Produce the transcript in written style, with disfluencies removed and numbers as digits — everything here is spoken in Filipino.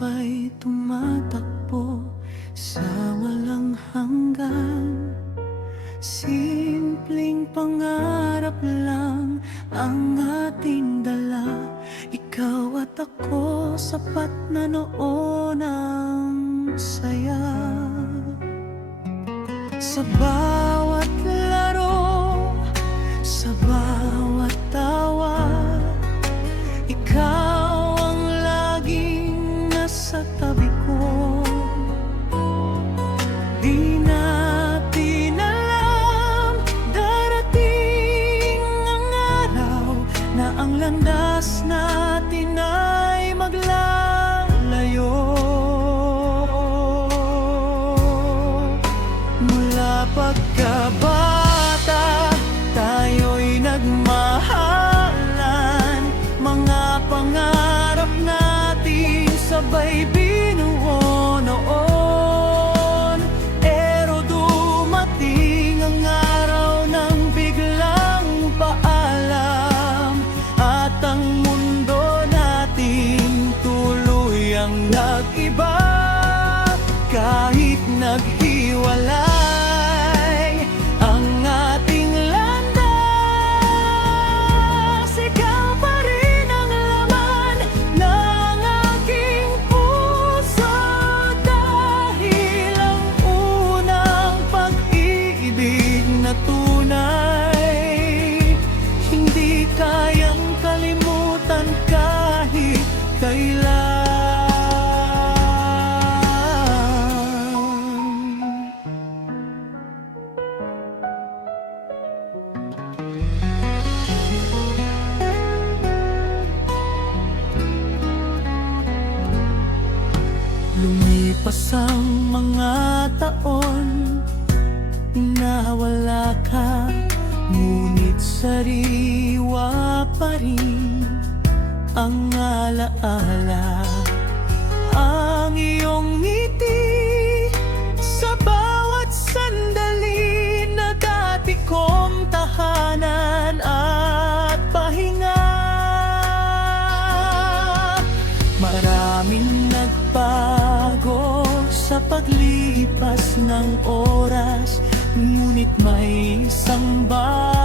sabay tumatakbo sa walang hanggan. Simpleng pangarap lang ang ating dala. Ikaw at ako, sapat na noon ang saya. Sa bawat laro, sa bawat tawa, ikaw ang laging nasa tabi ko. Di natin alam, darating ang araw na ang landas natin ay maglalayo. Mula pagkabata, tayo'y nagmahalan. Mga pangarap natin sabay binuo noon. Pero dumating ang araw ng biglang paalam, at ang mundo natin tuluyang nag-iba. Kahit naghiwalay ang ating landas, ikaw pa rin ang laman ng aking puso. Dahil ang unang pag-ibig na tunay, hindi kayang kalimutan kahit kailan. Lumipas ang mga taon, nawala ka, ngunit sariwa pa rin ang alaala. Ang iyong ngiti sa bawat sandali na dati kong tahanan at pahinga. Maraming nagbago sa paglipas ng oras, ngunit may isang bagay